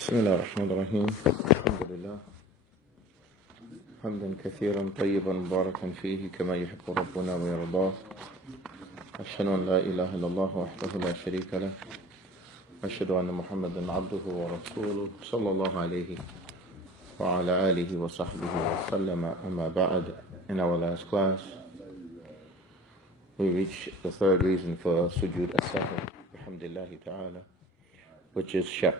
بسم الله الرحمن الرحيم. الحمد لله حمدا كثيرا طيبا مباركا فيه كما يحب ربنا ويرضاه. أشهد أن لا إله إلا الله وحده لا شريك له، أشهد أن محمدا عبده ورسوله صلى الله عليه وعلى آله وصحبه وسلم. أما بعد, in our last class we reached the third reason for sujood as-sahw, alhamdulillahi ta'ala, which is shak.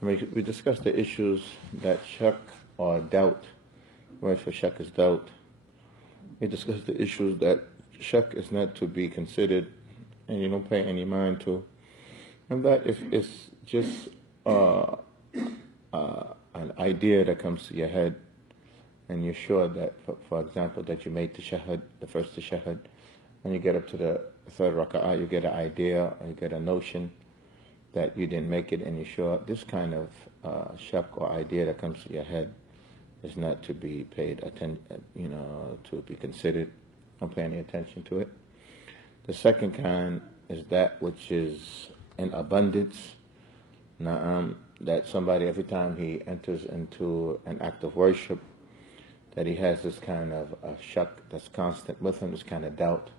We discussed the issues that shak or doubt, word for shak is doubt. We discussed the issues that shak is not to be considered and you don't pay any mind to, and that if it's just an idea that comes to your head and you're sure that, for example, that you made the first tashahhud, when you get up to the third raka'ah you get an idea or you get a notion that you didn't make it and you're sure, this kind of shak or idea that comes to your head is not to be paid attention, to be considered. Don't pay any attention to it. The second kind is that which is in abundance. That somebody, every time he enters into an act of worship, that he has this kind of shak that's constant with him, this kind of doubt.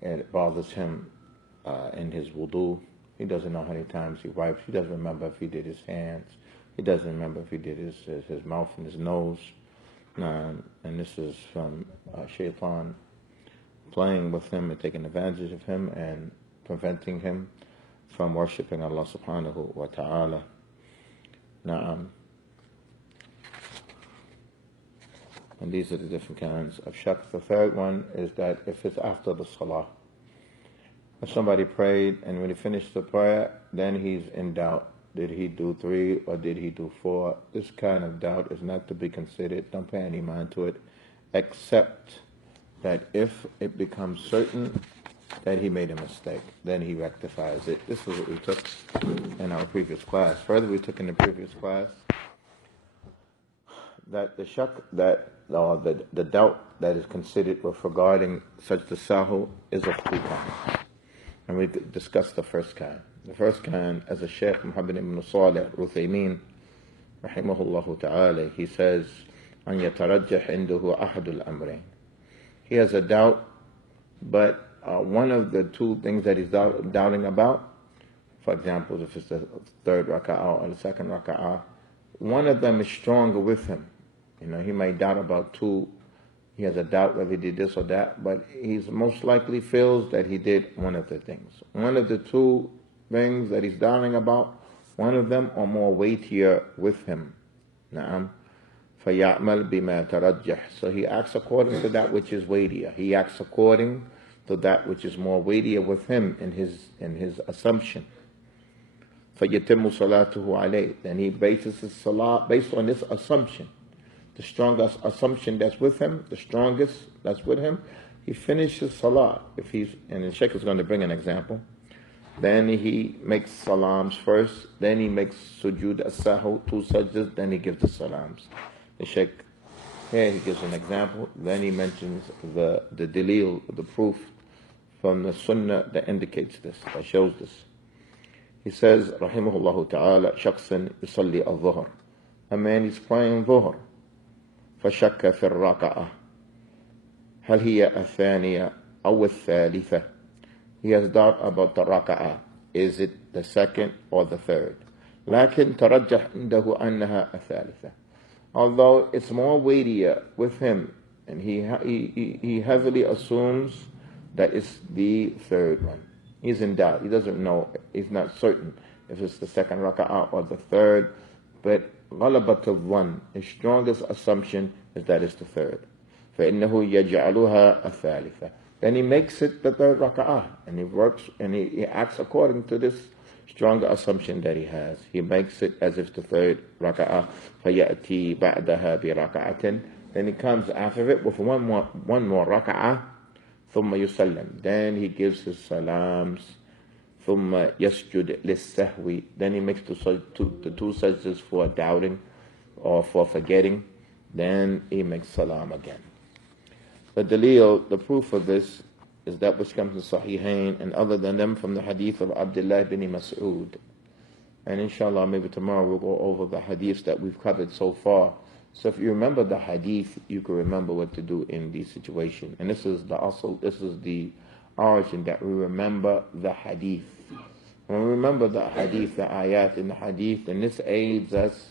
It bothers him in his wudu. He doesn't know how many times he wipes. He doesn't remember if he did his hands. He doesn't remember if he did his mouth and his nose. And this is from shaitan playing with him and taking advantage of him and preventing him from worshipping Allah subhanahu wa ta'ala. And these are the different kinds of shak. The third one is that if it's after the salah. If somebody prayed and when he finished the prayer, then he's in doubt. Did he do 3 or did he do 4? This kind of doubt is not to be considered. Don't pay any mind to it, except that if it becomes certain that he made a mistake, then he rectifies it. This is what we took in our previous class. Further, we took in the previous class that the shak, the doubt that is considered with regarding such the sahu is of 2 kinds. And we discussed the first kind. The first kind, as a Shaykh Muhammad ibn Salih al-Uthaymin, rahimahullah ta'ala, he says, أن يترجح عنده أحد الأمرين. He has a doubt, but one of the 2 things that he's doubting about, for example, if it's the third raka'ah or the second raka'ah, one of them is stronger with him. He might doubt about 2. He has a doubt whether he did this or that, but he's most likely feels that he did one of the things. One of the 2 things that he's doubting about, one of them are more weightier with him. فَيَعْمَلْ بِمَا تَرَجَّحْ. So he acts according to that which is weightier. He acts according to that which is more weightier with him in his assumption. فَيَتِمُّ صَلَاتُهُ عَلَيْهِ. Then he bases his salah based on this assumption. The strongest assumption that's with him, the strongest that's with him, he finishes salah. And the Shaykh is going to bring an example. Then he makes salams first, then he makes sujood as-sahw, 2 sajdas, then he gives the salams. The Shaykh, here he gives an example, then he mentions the dalil, the proof from the sunnah that indicates this, that shows this. He says, rahimahullah ta'ala, shakhsan yusalli al-dhuhr. A man is praying dhuhr. فشك في الركعة هل هي الثانية أو الثالثة. He has doubt about the raka'ah. Is it the second or the third? لكن ترجح عنده أنها الثالثة. Although it's more weightier with him, and he heavily assumes that it's the third one. He's in doubt. He doesn't know. He's not certain if it's the second raka'ah or the third, but غلبة الظن, his strongest assumption is that it's the third. فإنه يجعلها الثالثة. Then he makes it the third raka'ah, and he works and he acts according to this stronger assumption that he has. He makes it as if the third raka'ah. فيأتي بعدها بركعة. Then he comes after it with one more raka'ah. ثم يسلم. Then he gives his salams. ثم يسجد للسهو. Then he makes the 2 sajdas for doubting or for forgetting. Then he makes salam again. The dalil, the proof of this, is that which comes in Sahihain and other than them from the hadith of Abdullah bin Mas'ud And inshallah, maybe tomorrow we'll go over the hadiths that we've covered so far. So if you remember the hadith, you can remember what to do in these situations. And this is the origin, that we remember the hadith. When we remember the hadith, the ayat in the hadith, and this aids us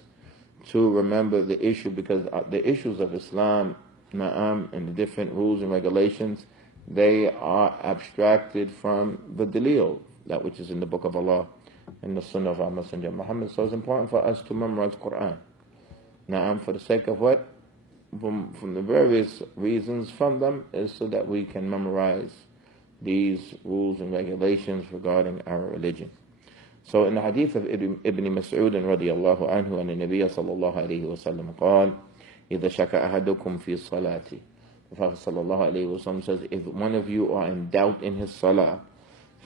to remember the issue, because the issues of Islam, and the different rules and regulations, they are abstracted from the dalil, that which is in the book of Allah and the sunnah of our messenger Muhammad. So it's important for us to memorize Quran. For the sake of what? From the various reasons from them, is so that we can memorize these rules and regulations regarding our religion. So in the hadith of Ibn Mas'ud radiyallahu anhu, and the Nabi sallallahu alayhi wa sallam قال إذا شك أحدكم في صلاته. The Prophet sallallahu alayhi wa sallam says, if one of you are in doubt in his salah,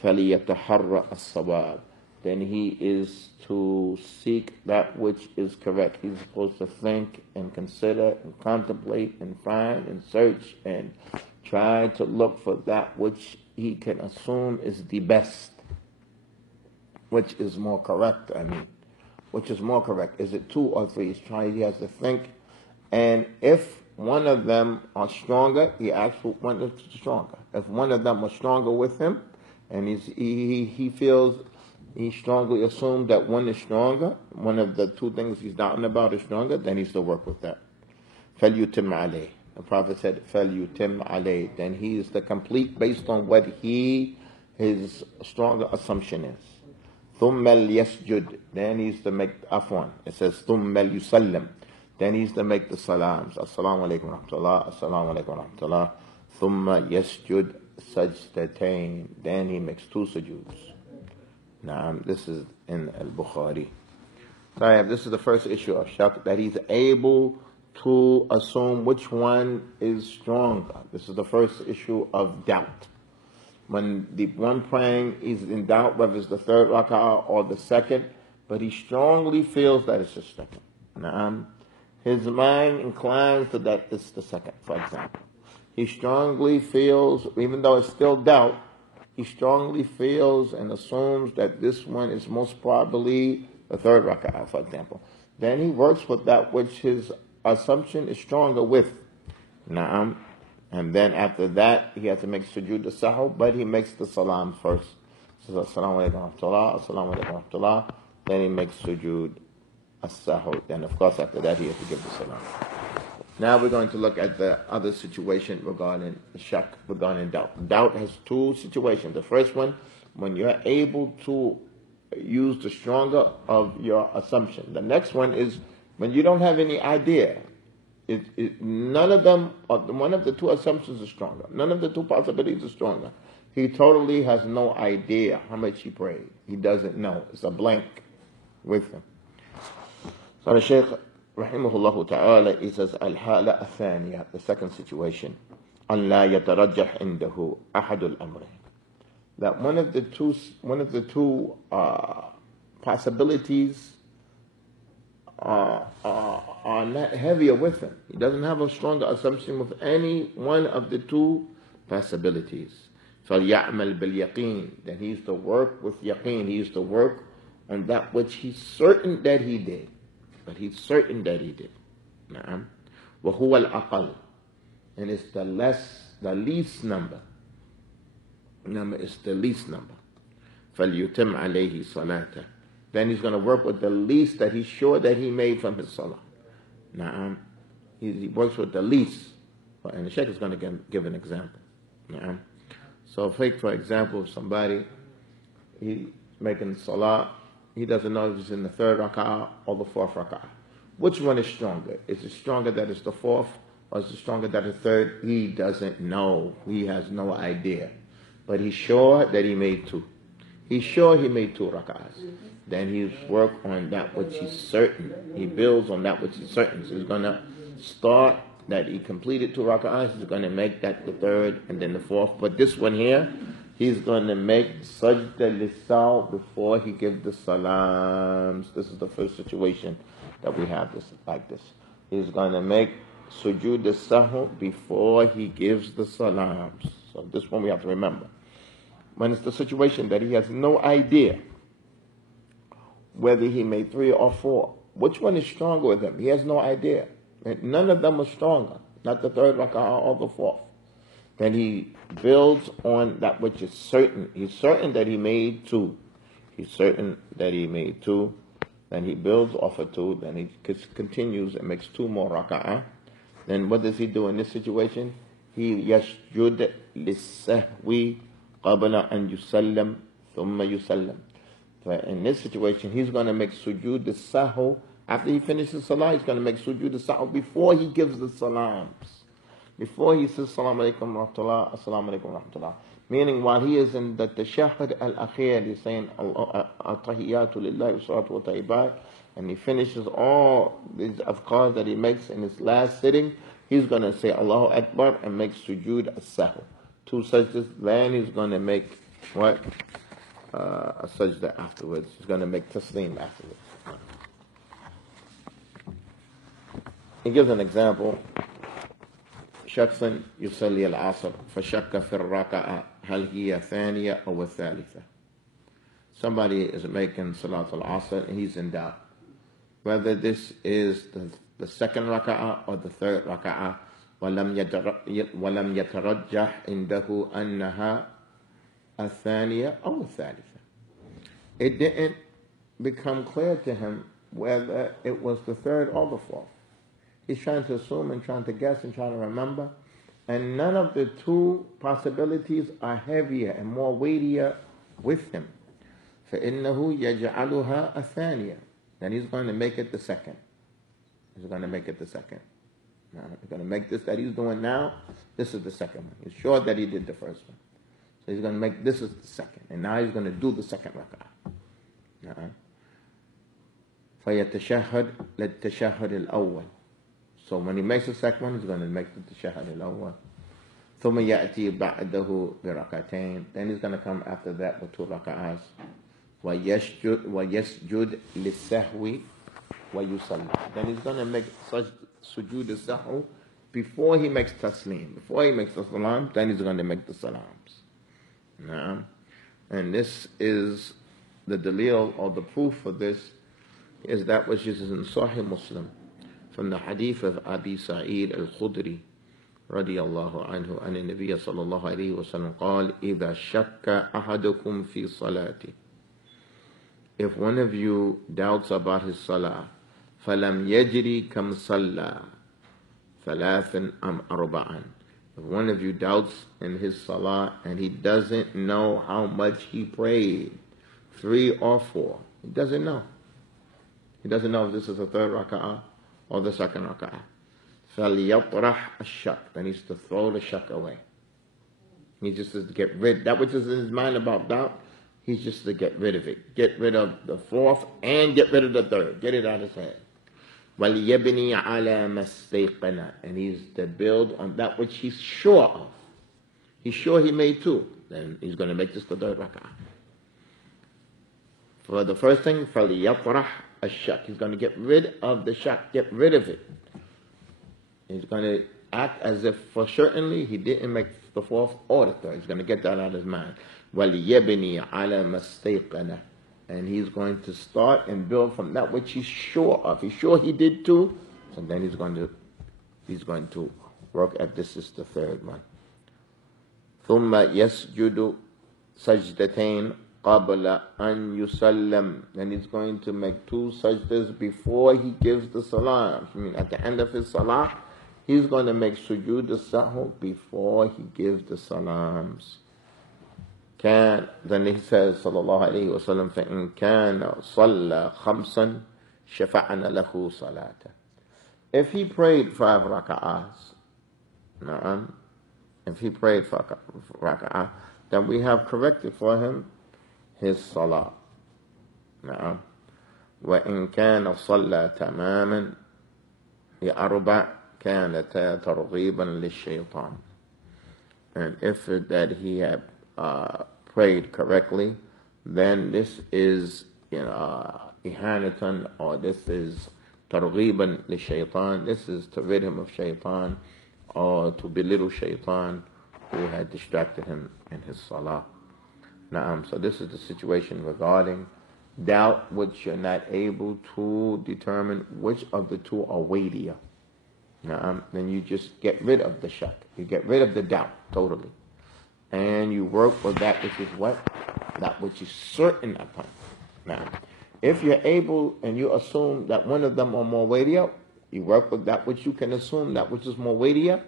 فَلْيَتَحَرَّ الصَّوَابِ, then he is to seek that which is correct. He's supposed to think and consider and contemplate and find and search and try to look for that which he can assume is the best, which is more correct. Which is more correct? Is it 2 or 3? He has to think, and if one of them are stronger, he asks for one that's stronger. If one of them are stronger with him, and he feels, he strongly assumed that one is stronger, one of the 2 things he's doubting about is stronger, then he's to work with that. فَلْيُتِمْ عَلَيْهِ. The Prophet said, فَلْيُتِمْ عَلَيْهِ. Then he is the complete based on what his stronger assumption is. ثُمَّ الْيَسْجُدْ. Then he's to make afwan. It says ثُمَّ الْيُسَلِّمْ. Then he's to make the salams. Assalamu alaikum wa rahmatullah. Assalamu alaikum wa rahmatullah. ثُمَّ يَسْجُدْ سَجْدَتَيْن. Then he makes 2 sujuds. This is in Al-Bukhari. So this is the first issue of shak, that he's able to assume which one is stronger. This is the first issue of doubt. When the one praying is in doubt whether it's the 3rd rak'ah or the 2nd, but he strongly feels that it's the 2nd. His mind inclines to that it's the 2nd, for example. He strongly feels, even though it's still doubt, he strongly feels and assumes that this one is most probably the 3rd rak'ah, for example. Then he works with that which his assumption is stronger with. And then after that, he has to make sujood al-sahw, but he makes the salam first. He says, Assalamu alaikum wa rahmatullah, Assalamu alaikum wa rahmatullah. Then he makes sujood al-sahw. Then, of course, after that, he has to give the salam. Now we're going to look at the other situation regarding shak, regarding doubt. Doubt has 2 situations. The first one, when you're able to use the stronger of your assumption. The next one is when you don't have any idea. None of them, one of the 2 assumptions is stronger. None of the 2 possibilities is stronger. He totally has no idea how much he prayed. He doesn't know. It's a blank with him. So the Shaykh, rahimahullah ta'ala, he says, Al-Hala Athaniya, the second situation, أن لا يترجح عنده أحد الأمرين. That one of the two possibilities are not heavier with him. He doesn't have a stronger assumption with any one of the 2 possibilities. فَلْيَعْمَلْ بِالْيَقِينِ. Then he used to work with yaqeen. He used to work on that which he's certain that he did. But he's certain that he did. نعم. وَهُوَ الْأَقَلُ. And it's the least number. Number is the least number. فَلْيُتِمْ عَلَيْهِ صَلَاةً. Then he's going to work with the least that he's sure that he made from his salah. Na'am. He works with the least. And the Shaykh is going to give an example. Na'am. So take, for example, somebody, he's making salah, he doesn't know if it's in the 3rd rak'ah or the 4th rak'ah. Which one is stronger? Is it stronger that it's the 4th, or is it stronger that it's the 3rd? He doesn't know. He has no idea. But he's sure that he made 2. He's sure he made 2 rak'ahs. Then he's work on that which he's certain. He builds on that which he's certain. So he's going to start that he completed 2 rak'ahs. He's going to make that the 3rd and then the 4th. But this one here, he's going to make sajda lisaw before he gives the salams. This is the first situation that we have this like this. He's going to make sujood al-sahw before he gives the salams. So this one we have to remember. When it's the situation that he has no idea whether he made 3 or 4. Which one is stronger with him? He has no idea. And none of them was stronger. Not the 3rd raka'ah or the 4th. Then he builds on that which is certain. He's certain that he made 2. He's certain that he made 2. Then he builds off of 2. Then he continues and makes 2 more raka'ah. Then what does he do in this situation? He yasjud lis-sahwi qabla an yusallam thumma yusallam. So in this situation, he's going to make sujood as-sahw. After he finishes salah, he's going to make sujood as-sahw before he gives the salams. Before he says, Assalamu alaikum wa rahmatullah, Assalamu alaikum wa rahmatullah. Meaning, while he is in the tashahhud al-akhir, he's saying, At-tahiyyatu lillahi wa salatu wa tayyibat, and he finishes all these afkars that he makes in his last sitting, he's going to say, Allahu Akbar, and make sujood as-sahw. 2 sajdas, then he's going to make, what? A sajda afterwards. He's going to make taslim afterwards. He gives an example. شخص يصلي العصر فشك في الركعة هل هي ثانية أو الثالثة. Somebody is making Salat al-Asr and he's in doubt whether this is the 2nd raka'ah or the 3rd raka'ah. ولم يترجح عنده أنها الثانية أو الثالثة. It didn't become clear to him whether it was the 3rd or the 4th. He's trying to assume and trying to guess and trying to remember. And none of the 2 possibilities are heavier and more weightier with him. فَإِنَّهُ يَجْعَلُهَا الثَّانِيَةِ. Then he's going to make it the 2nd. He's going to make it the 2nd. Now, he's going to make this that he's doing now, this is the 2nd one. He's sure that he did the 1st one. So he's going to make this is the 2nd. And now he's going to do the 2nd rak'ah. فَيَتَشَهَّدْ لِلتَّشَهُّدِ الْأَوَّلِ. So when he makes the 2nd one, he's going to make the tashahhud al-awwal. ثُمَّ يَأْتِي بَعْدَهُ بِرَكَعَتَيْنِ. Then he's going to come after that with 2 raka'ahs. وَيَسْجُدْ لِلسَّهْوِ وَيُصَلِّ. Then he's going to make such sujood as-sahw before he makes taslim. Before he makes the salam, then he's going to make the salams. And this is the dalil, or the proof for this, is that which is in Sahih Muslim, from the hadith of Abi Sa'id al-Khudri رضي الله عنه أن النبي صلى الله عليه وسلم قال إذا شك أحدكم في صلاته. If one of you doubts about his salah, فلم يجري كم صلى ثلاثا أم أربعا. If one of you doubts in his salah and he doesn't know how much he prayed, 3 or 4, he doesn't know. He doesn't know if this is the 3rd raka'ah or the 2nd raka'ah. فَلْيَطْرَحْ الشَّكْ. Then he needs to throw the shak away. He just has to get rid. That which is in his mind about doubt, he's just to get rid of it. Get rid of the 4th and get rid of the 3rd. Get it out of his head. وَلْيَبْنِي عَلَى مَسْتَيْقَنَ. And he's to build on that which he's sure of. He's sure he made 2. Then he's going to make this the 3rd raka'ah. For the first thing, فَلْيَطْرَحْ الشَّكْ. He's going to get rid of the shak. Get rid of it. He's going to act as if for certainly he didn't make the 4th or the 3rd. He's going to get that out of his mind. وَلْيَبْنِي عَلَى مَسْتَيْقَنَ. And he's going to start and build from that which he's sure of. He's sure he did 2, so then he's going to work at this is the 3rd one. ثُمَّ يَسْجُدُ سَجْدَتَيْنِ قَبْلَ أَنْ يُسَلَّمْ. Then he's going to make 2 sajdas before he gives the salam. I mean, at the end of his salah, he's going to make sujood as-sahw before he gives the salams. Then he says, sallallahu alayhi wa sallam, فَإِنْ كَانَ صَلَّى خَمْسًا شَفَعْنَا لَهُ صَلَاةً. If he prayed 5 raka'ahs, if he prayed 5 raka'ah, then we have corrected for him his salah. وَإِنْ كَانَ صَلَّى تَمَامًا لِأَرْبَعٍ كَانَتَا تَرْغِيبًا لِلشَّيْطَانِ. And if that he had prayed correctly, then this is ihanatan, or this is targhiban li shaitan. This is to rid him of shaitan, or to belittle shaitan who had distracted him in his salah. So this is the situation regarding doubt which you're not able to determine which of the two are weightier. Then you just get rid of the shak. You get rid of the doubt totally. And you work with that which is what? That which is certain upon. Now, if you're able and you assume that one of them are more weightier, you work with that which you can assume, that which is more weightier.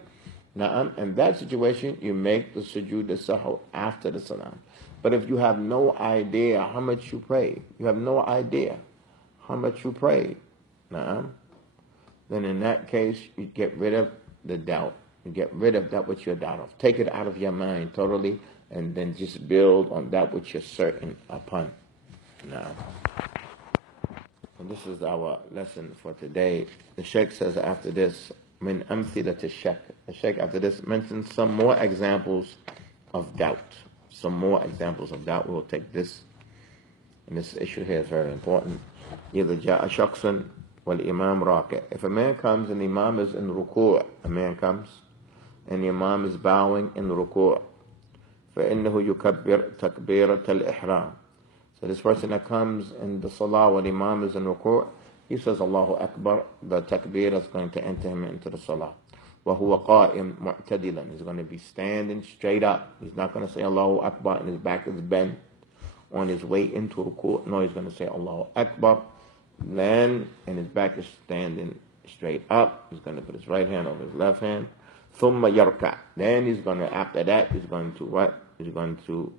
Now, in that situation, you make the sujood as-sahw after the salam. But if you have no idea how much you pray, you have no idea how much you pray, then in that case, you get rid of the doubt. You get rid of that which you're doubt of. Take it out of your mind totally, and then just build on that which you're certain upon. Now, and this is our lesson for today. The Shaykh says after this, min amthilat al-shak. The Shaykh after this mentions some more examples of doubt. Some more examples of doubt. We'll take this, and this issue here is very important. Either ja'a shakhsun wal imam raqi'. If a man comes and the imam is in ruku', a man comes and the imam is bowing in ruku', فإنه يكبر تكبيرة الإحرام. So this person that comes in the salah when the imam is in ruku', he says Allahu Akbar. The takbir is going to enter him into the salah. وهو قائم معتدلا. He's going to be standing straight up. He's not going to say Allahu Akbar and his back is bent on his way into ruku'. No, he's going to say Allahu Akbar. Then, and his back is standing straight up. He's going to put his right hand over his left hand. ثم يركع. Then he's going to, after that, he's going to what? He's going to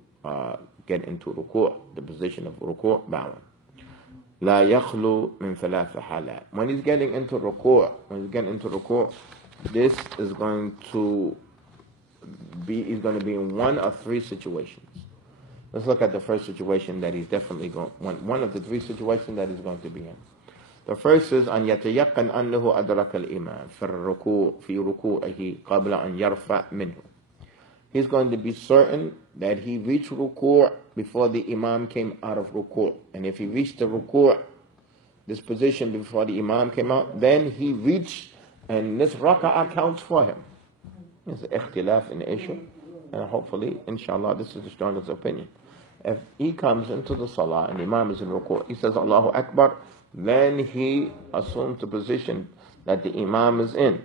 get into ruku', the position of ruku', bowing. لا يخلو من ثلاث حالات. When he's getting into ruku', this is going to be, he's going to be in one of three situations. Let's look at the first situation that he's definitely going, one of the three situations that he's going to be in. The first is أن يتيقن أنه أدرك الإمام في الركوع في ركوعه قبل أن يرفع منه. He's going to be certain that he reached ruku' before the imam came out of ruku'. And if he reached the ruku', this position before the imam came out, then he reached, and this raka'ah counts for him. There's an ikhtilaf in the issue, and hopefully, inshallah, this is the strongest opinion. If he comes into the salah and the imam is in ruku', he says Allahu Akbar, then he assumes the position that the imam is in.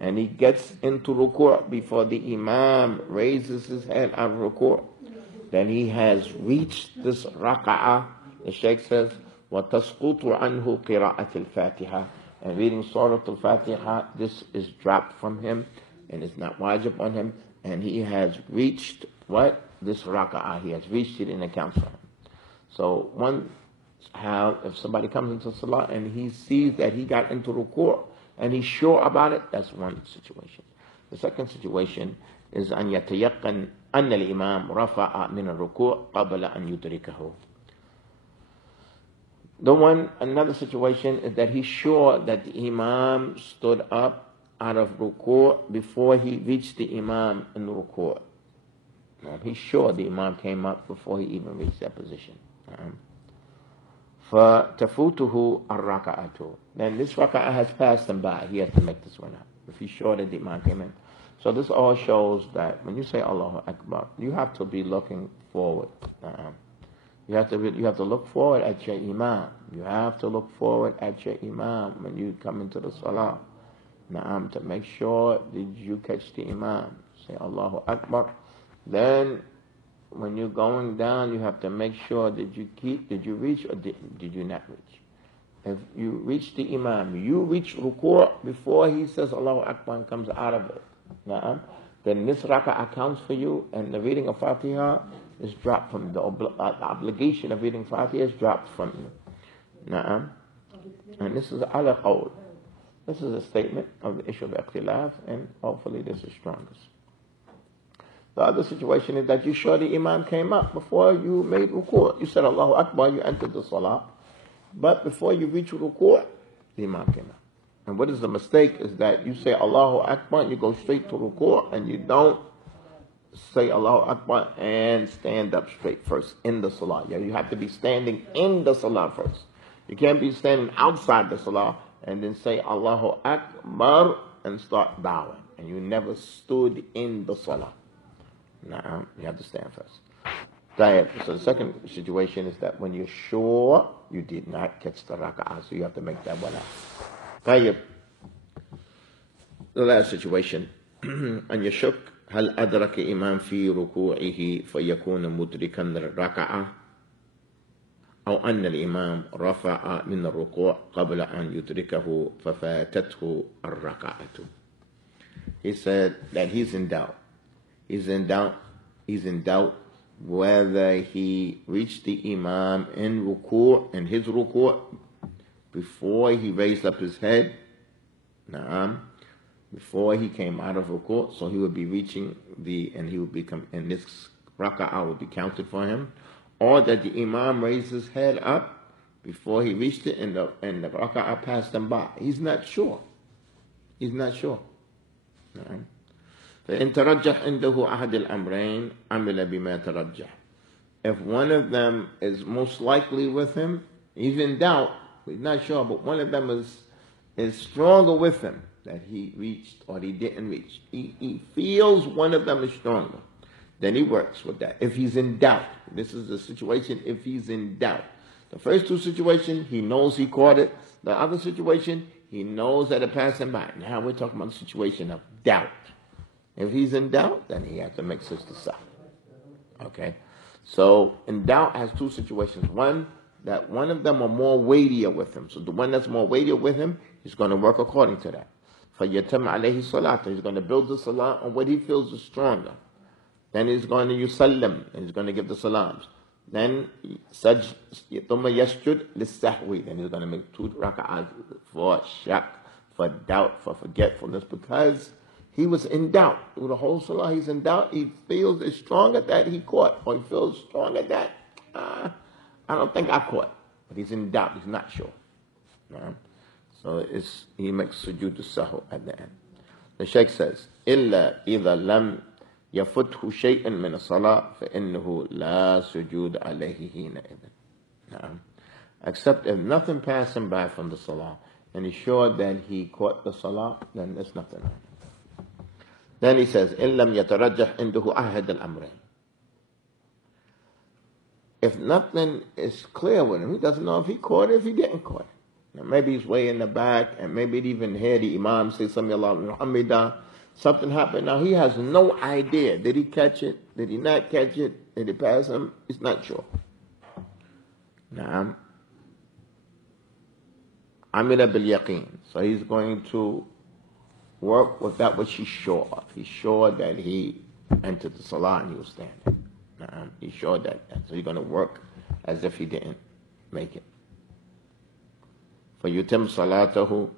And he gets into ruku' before the imam raises his head out of ruku'. Then he has reached this raka'ah. The Shaykh says, وَتَسْقُطُ عَنْهُ قِرَاءَةِ الْفَاتِحَةِ. And reading Surah Al-Fatiha, this is dropped from him, and it's not wajib on him. And he has reached what? This raka'ah. He has reached it in account for him. So one, how if somebody comes into salah and he sees that he got into ruku' and he's sure about it, that's one situation. The second situation is أن يتيقن أن الإمام رفع من الركوع قبل أن يدركه. Another situation is that he's sure that the imam stood up out of ruku' before he reached the imam in ruku'. He's sure the imam came up before he even reached that position. فَتَفُوتُهُ الرَّكَعَةُ. Then this raka'ah has passed him by. He has to make this one up. If he's sure that the imam came in. So this all shows that when you say Allahu Akbar, you have to be looking forward. You have to look forward at your imam. You have to look forward at your imam when you come into the salah. To make sure that you catch the imam. Say Allahu Akbar. Then when you're going down, you have to make sure that did you reach or did you not reach? If you reach the imam, you reach ruku' before he says Allahu Akbar and comes out of it. Then this raka'ah counts for you, and the reading of Fatiha is dropped from the obligation of reading Fatiha is dropped from you. And this is ala qawl. This is a statement of the issue of ikhtilaf, and hopefully this is strongest. The other situation is that you sure the imam came up before you made ruku'. You said Allahu Akbar, you entered the salah. But before you reach ruku', the imam came up. And what is the mistake is that you say Allahu Akbar and you go straight to ruku' and you don't say Allahu Akbar and stand up straight first in the salah. You have to be standing in the salah first. You can't be standing outside the salah and then say Allahu Akbar and start bowing. And you never stood in the salah. You have to stand first. So the second situation is that when you're sure you did not catch the raka'ah, so you have to make that one up. طيب. The last situation, أن يشك هل أدرك إمام في ركوعه فيكون مدركا الركعة أو أن الإمام رفع من الركوع قبل أن يدركه ففاتته الركعة. He said that he's in doubt. He's in doubt whether he reached the Imam in his ruku' before he raised up his head, before he came out of ruku', so he would be reaching and this raka'ah would be counted for him, or that the Imam raised his head up before he reached it and the raka'ah passed him by. He's not sure. فإن ترجح عنده أحد الأمرين عمل بما ترجح. If one of them is most likely with him, he's in doubt, he's not sure, but one of them is stronger with him, that he reached or he didn't reach. He feels one of them is stronger. Then he works with that. If he's in doubt, this is the situation if he's in doubt. The first two situations, he knows he caught it. The other situation, he knows that it passed him by. Now we're talking about the situation of doubt. If he's in doubt, then he has to make such the sahw. Okay? So, in doubt has two situations. One, that one of them are more weightier with him. So the one that's more weightier with him, he's going to work according to that. فَيَتَمْ عَلَيْهِ صَلَاةً. He's going to build the salah on what he feels is stronger. Then he's going to yusallim, and he's going to give the salams. Then, ثُمَّ يَسْجُدْ لِلسَّهْوِ. Then he's going to make 2 raka'ahs for shak, for doubt, for forgetfulness, because he was in doubt. Through the whole salah, he's in doubt. He feels it's stronger that he caught, or he feels stronger that, I don't think I caught. But he's in doubt. He's not sure. So he makes sujood as-sahw at the end. The Shaykh says, إِلَّا إِذَا لَمْ يَفُتْهُ شَيْءٍ مِنَ الصَّلَاةِ فَإِنَّهُ لَا سُجُودَ عَلَيْهِ حِينَئِذٍ. Except if nothing passed him by from the salah, and he's sure that he caught the salah, then there's nothing on it. Then he says, إِن لَمْ يَتَرَجَّحْ عِنْدُهُ أَحَدَ الْأَمْرَيْنِ. If nothing is clear with him, he doesn't know if he caught it, if he didn't caught it. Now maybe he's way in the back, and maybe he even heard the Imam say, Sami Allahu Muhammadah. Something happened. Now he has no idea. Did he catch it? Did he not catch it? Did it pass him? He's not sure. Naam. Amila bil yaqeen. So he's going to work with that which he's sure of. He's sure that he entered the salah and he was standing. Naam. He's sure that. So he's going to work as if he didn't make it. For yutim salatahu,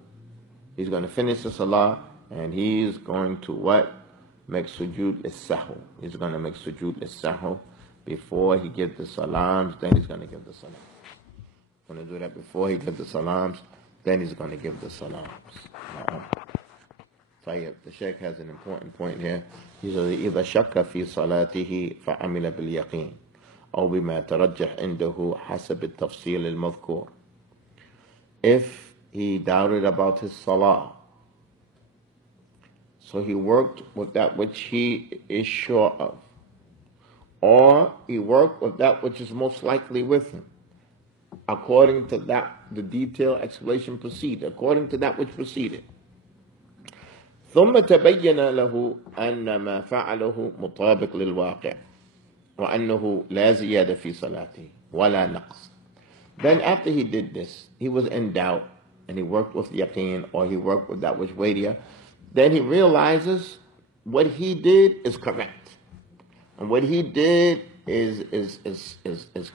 he's going to finish the salah, and he's going to what? Make sujood as-sahw. He's going to make sujood as-sahw before he gives the salams, then he's going to give the salams. He's going to do that before he gives the salams, then he's going to give the salams. The Shaykh has an important point here. He says, إِذَا شَكَّ فِي صَلَاتِهِ فَعَمِلَ بِالْيَقِينِ أو بما ترجح عنده حسب التفصيل المذكور. If he doubted about his salah, so he worked with that which he is sure of, or he worked with that which is most likely with him, according to that the detailed explanation proceeded, according to that which preceded. ثم تبين له أن ما فعله مطابق للواقع وأنه لا زيادة في صلاته ولا نقص. Then after he did this, he was in doubt, and he worked with yaqeen, or he worked with that which weightier. Then he realizes what he did is correct, and what he did is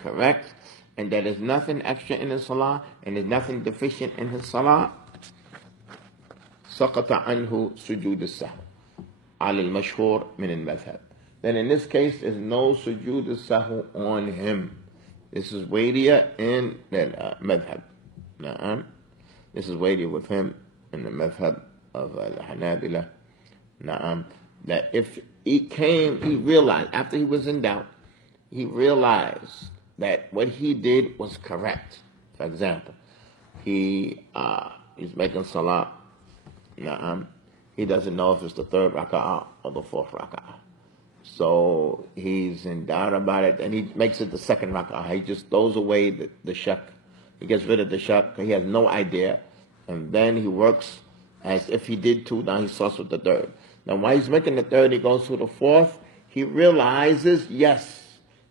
correct, and that there's nothing extra in his salah, and there's nothing deficient in his salah. سقط عنه سجود السهو على المشهور من المذهب. Then in this case, there's no sujood as-sahw on him. This is weightier in the madhab. This is weightier with him in the madhab of the Hanabila. That if he realized, after he was in doubt, he realized that what he did was correct. For example, he's making salah. He doesn't know if it's the 3rd raka'ah or the 4th raka'ah. So he's in doubt about it, and he makes it the second rak'ah. He just throws away the shak. He gets rid of the shak. He has no idea. And then he works as if he did two. Now he starts with the third. Now while he's making the third, he goes to the fourth. He realizes, yes,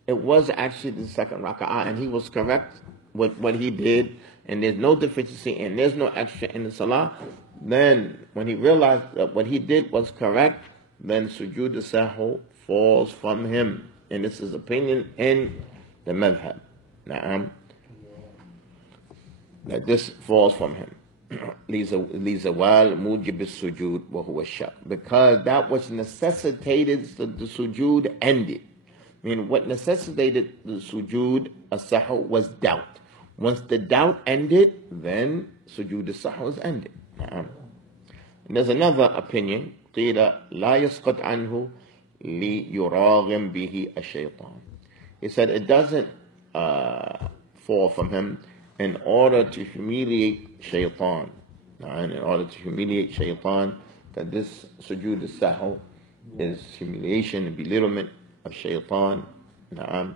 it was actually the second rak'ah, and he was correct with what he did, and there's no deficiency, and there's no extra in the salah. Then, when he realized that what he did was correct, then sujood al-sahw falls from him. And this is opinion in the madhab. Na'am. That this falls from him. لِزَوَالْ مُوجِبِ السُّجُودِ وَهُوَ الشَّكْ. Because that which necessitated the sujood ended. I mean, what necessitated the sujood al-sahw was doubt. Once the doubt ended, then sujood al-sahw is ended. And there's another opinion. قِيلَ لَا يَسْقَطْ عَنْهُ لِيُرَاغِمْ بِهِ الشَّيْطَانِ. He said it doesn't fall from him in order to humiliate shaitan. In order to humiliate shaitan, that this sujood al-sahw is humiliation and belittlement of shaitan. نعم.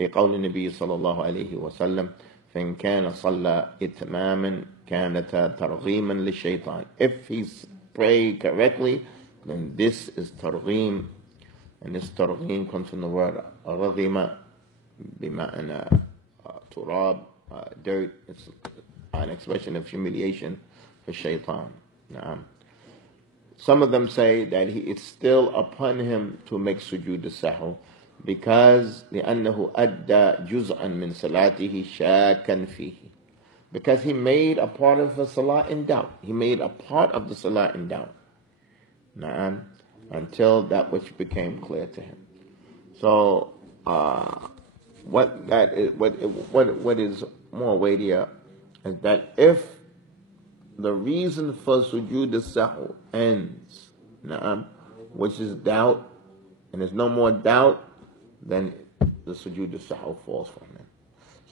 لقول النبي صلى الله عليه وسلم فإن كان صلى إتماما كانت ترغيما للشيطان. If he's prayed correctly, then this is targhim, and this targhim comes from the word raghima, بمعنى turab, dirt. It's an expression of humiliation for shaitan. Some of them say that it's still upon him to make sujood al-sahw, because لأنه أدى جزءا من صلاته شاكا فيه. Because he made a part of the salah in doubt. He made a part of the salah in doubt. Until that which became clear to him. So, what is more weightier is that if the reason for sujood al-sahw ends, which is doubt, and there's no more doubt, then the sujood al-sahw falls from him.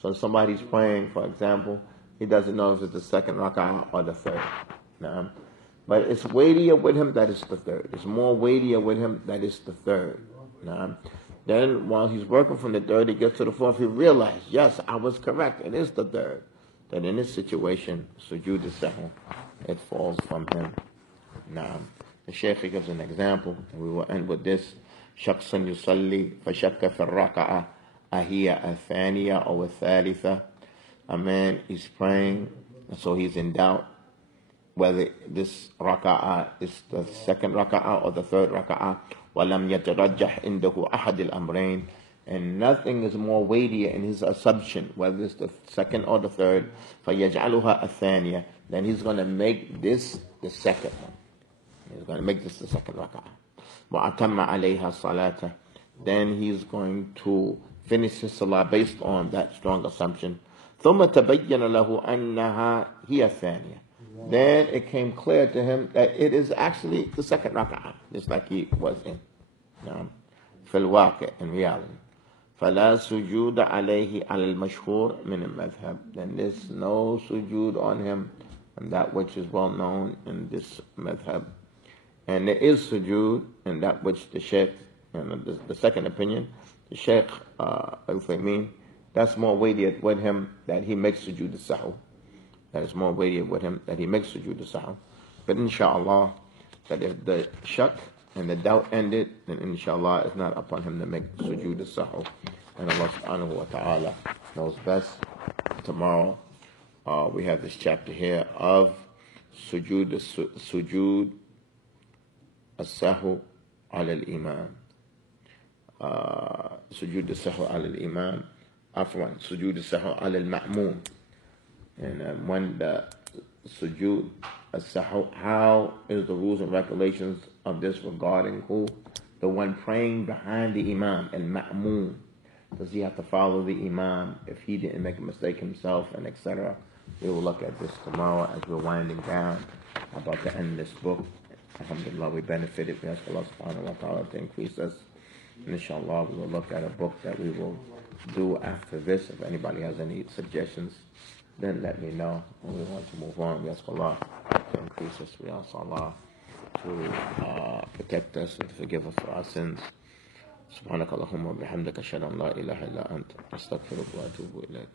So if somebody's praying, for example, he doesn't know if it's the second rak'ah or the third. But it's weightier with him that it's the third. It's more weightier with him that it's the third. Then while he's working from the third, he gets to the fourth, he realized, yes, I was correct, it is the third. Then in this situation, sujood al-sahw, it falls from him. The Shaykh gives an example, and we will end with this. شخص يصلي فشك في الركعة أهي الثانية أو الثالثة. A man is praying, and so he's in doubt whether this raka'ah is the second raka'ah or the third raka'ah. وَلَمْ يَتَرَجَّحْ عِنْدَهُ أَحَدِ الْأَمْرَيْنِ. And nothing is more weightier in his assumption, whether it's the second or the third. فَيَجْعَلُهَا الثَّانِيَةِ. Then he's going to make this the second one. He's going to make this the second raka'ah. وَأَتَمَّ عَلَيْهَا صَلَاةً. Then he's going to finish his salah based on that strong assumption. ثُمَّ تَبَيَّنَ لَهُ أَنَّهَا هِيَ الثَّانِيَةِ. Then it came clear to him that it is actually the second raka'ah, just like he was in. في الواقع, in reality. فَلَا سُجُودَ عَلَيْهِ عَلَى الْمَشْهُورِ مِنَ الْمَذْهَبِ. Then there's no sujood on him, and that which is well known in this madhab. And there is sujood in that which the Shaykh, and the second opinion, the Shaykh Al-Uthaymeen, that's more weighty with him that he makes sujood al-sahw. That is more weighty with him that he makes sujood al-sahw. But inshallah, that if the shak and the doubt ended, then inshallah it's not upon him to make sujood al-sahw. And Allah subhanahu wa ta'ala knows best. Tomorrow we have this chapter here of sujood al-sahw ala al-imam. Sujood al-sahw ala al-imam. Afwan, sujood al-sahw ala al-ma'moom. And when the sujood al-sahw, how is the rules and regulations of this regarding who? The one praying behind the imam, al-ma'moom. Does he have to follow the imam if he didn't make a mistake himself, and etc.? We will look at this tomorrow as we're winding down, about to end this book. Alhamdulillah, we benefited. We ask Allah subhanahu wa ta'ala to increase us. And inshallah, we will look at a book that we will do after this. If anybody has any suggestions, then let me know. And we want to move on. We ask Allah to increase us. We ask Allah to protect us and to forgive us for our sins. سبحانك اللهم وبحمدك أشهد أن لا إله إلا أنت أستغفرك وأتوب إليك.